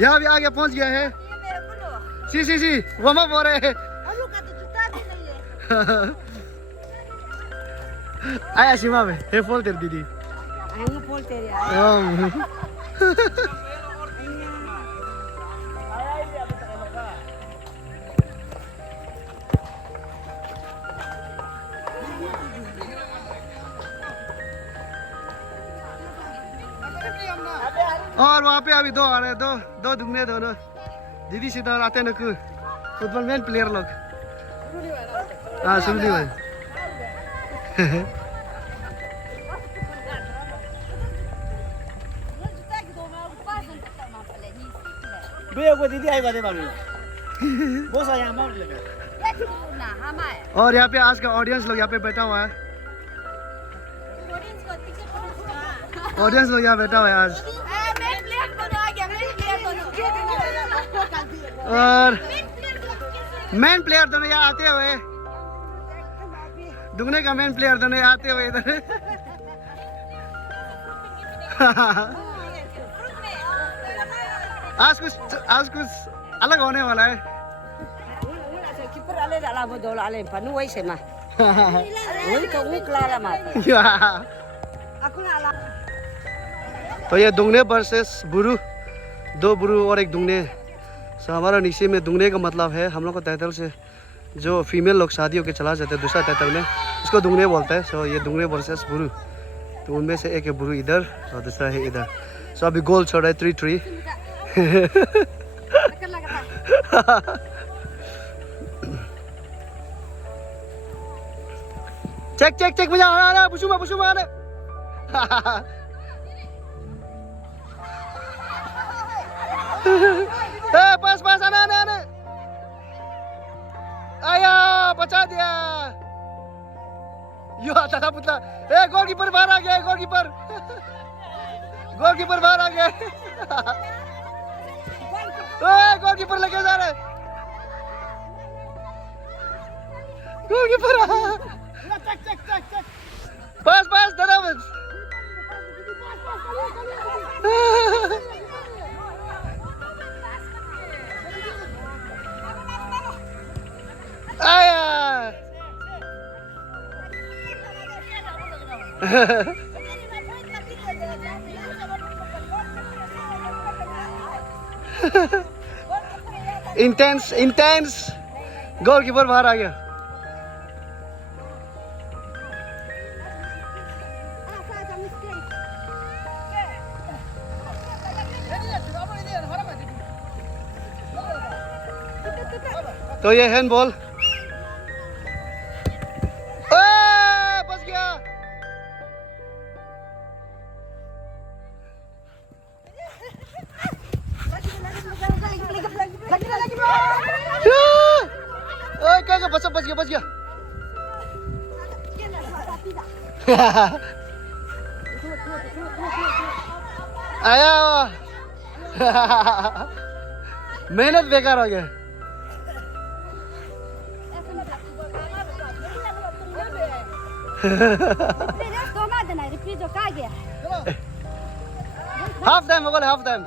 यहाँ भी आगे पहुंच गया है। सी वो मैं बोल रहे हैं। आया सीमा में हे फोल तेरी दीदी। और वहाँ पे अभी दो आ रहे हैं, दो दुगने दोनों दीदी सीधा आते न फुटबॉल मैन प्लेयर लोग। हाँ सुन ली भाई। दीदी आई बातें मालूम बहुत सारे और यहाँ पे आज का ऑडियंस लोग यहाँ पे बैठा हुआ है। ऑडियंस लोग यहाँ बैठा हुआ है आज। और मेन प्लेयर दोनों यहाँ आते हुए, दुगने का मेन प्लेयर दोनों यहाँ आते हुए इधर। आज कुछ अलग होने वाला है। तो ये दुगने वर्सेस बुरु, दो बुरु और एक दुगने। सो हमारा नीचे में दुगने का मतलब है हम लोग को तैतल से जो फीमेल लोग शादी होकर चला जाते हैं दूसरा तैतल में, उसको दुगने बोलते हैं। सो ये दुगने वर्सेस बुरु, तो उनमें से एक है बुरु इधर और दूसरा है इधर। सो अभी गोल छोड़ रहा है 3-3। चेक मजा आ रहा है। बुशुमा आ रहा है। पास आना आया, बचा दिया। यो आता था पुतला। गोलकीपर बाहर आ गया। गोलकीपर बाहर आ गया। गोलकीपर लेके जा रहे। गोलकीपर पास दादा बस। आया। इंटेंस गोलकीपर बाहर आ गया। तो ये हैंडबॉल बच गया। क्या बच गया। आया। मेहनत बेकार हो गया। हाफ टाइम हो गया, हाफ टाइम।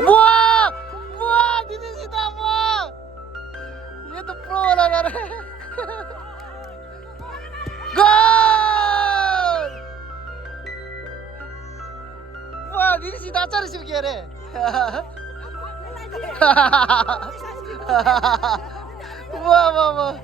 वाह दीदी सीधा वाह, ये तो प्रो वाला कर रहा है। गोल! वाह दीदी सीधा अच्छा रिसीव किया रे। वाह वाह वाह।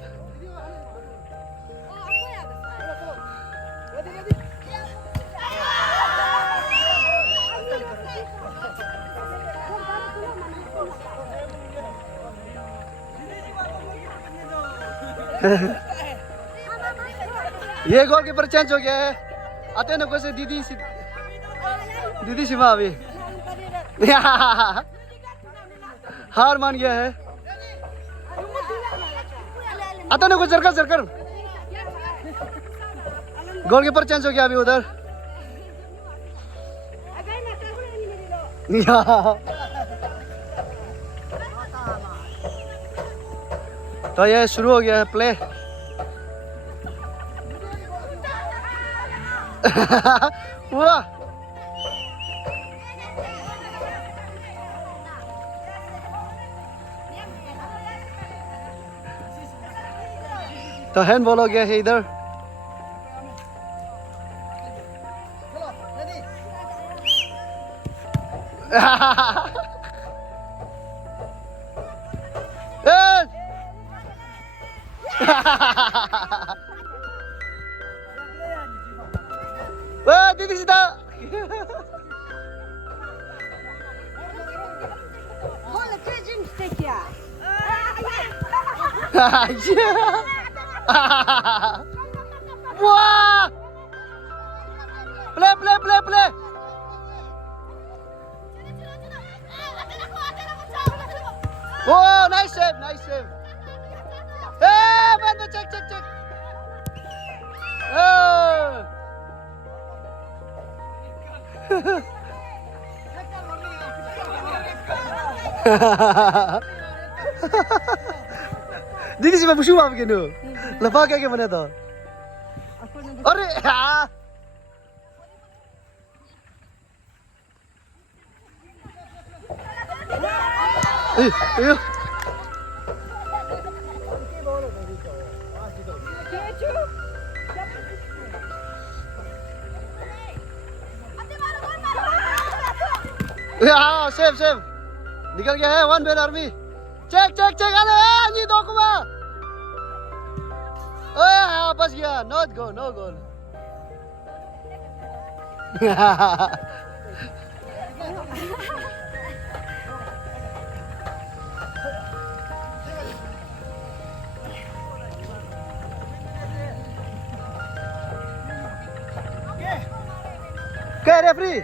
ये गोलकीपर चेंज हो गया है। आते न से दीदी सिमा अभी हार मान गया है। आता ना कुछ जरकर जरकर गोलकीपर चेंज हो गया अभी उधर तो ये शुरू हो गया है प्ले वाह तो हैंड बॉल हो गया है इधर Wah, titik sida. Olha, que gente tem aqui, ó. Wah. Play, play, play, play. Oh, nice save, nice save. Hey, bantu check, check, check. Oh. Didi sih babu suap gitu. Lepas kayak gimana tuh? Ore, ah. Iya. Ya, save, save. निकल गया है वन बेल आर्मी check check check अरे ये दो कुमा ओए हाँ बस गया नो गोल नो गोल क्या referee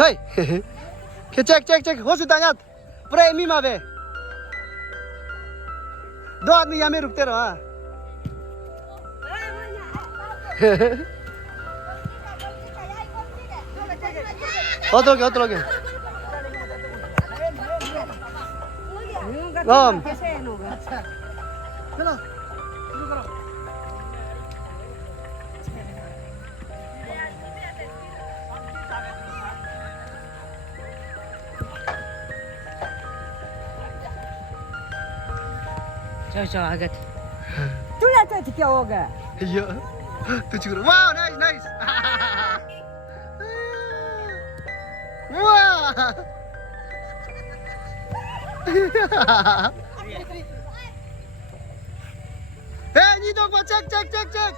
Hei, cek cek cek, हो सुता याद, पूरा एमी मावे, दो आदमी यहाँ में रुकते रहो हाँ, होत लोगे, चलो, Ciao, agad. Tu la tête qui a oga. iya, tu juga, wow, nice nice, wah, ini dong, cek cek cek cek.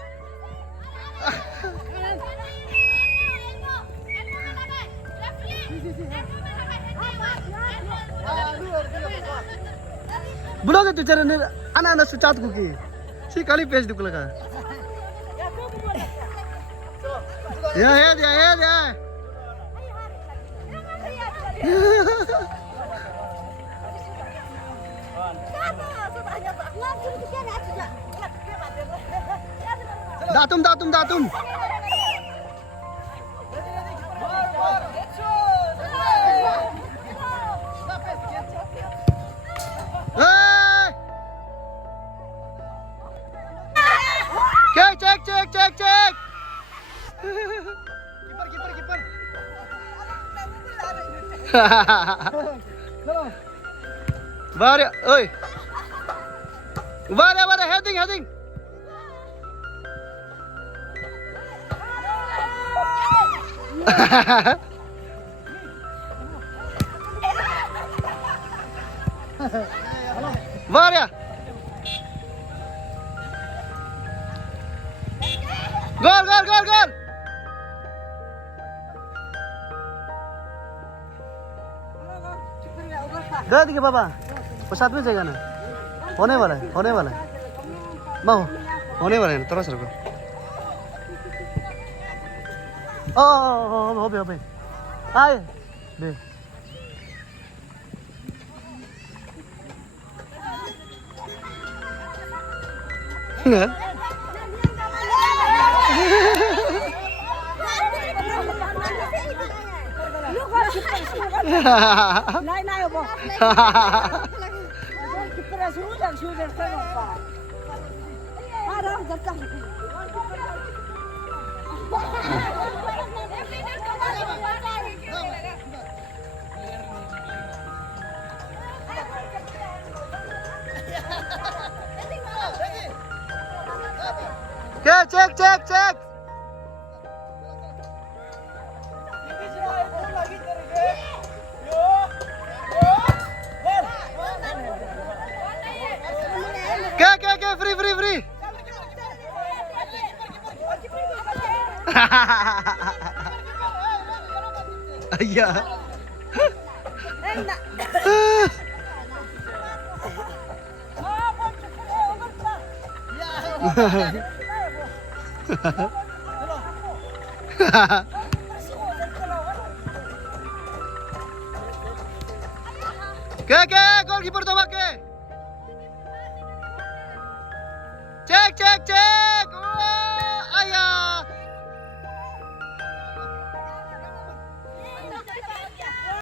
बुलाओगे तू चरण आना आना सुचात को की सी काली पेज दुख लगा या Datum cek kiper Bare oi bare heading Bare Gol दे दीजिए बाबा वो साथ में जाएगा ना होने वाला है माँ होने वाला है थोड़ा सा रुको हो बे आए बे Này này bố. Kita sudah kenapa? Ada jatah. Okay, check. Okay, free. Ayah. Okay, goalkeeper tawag ke.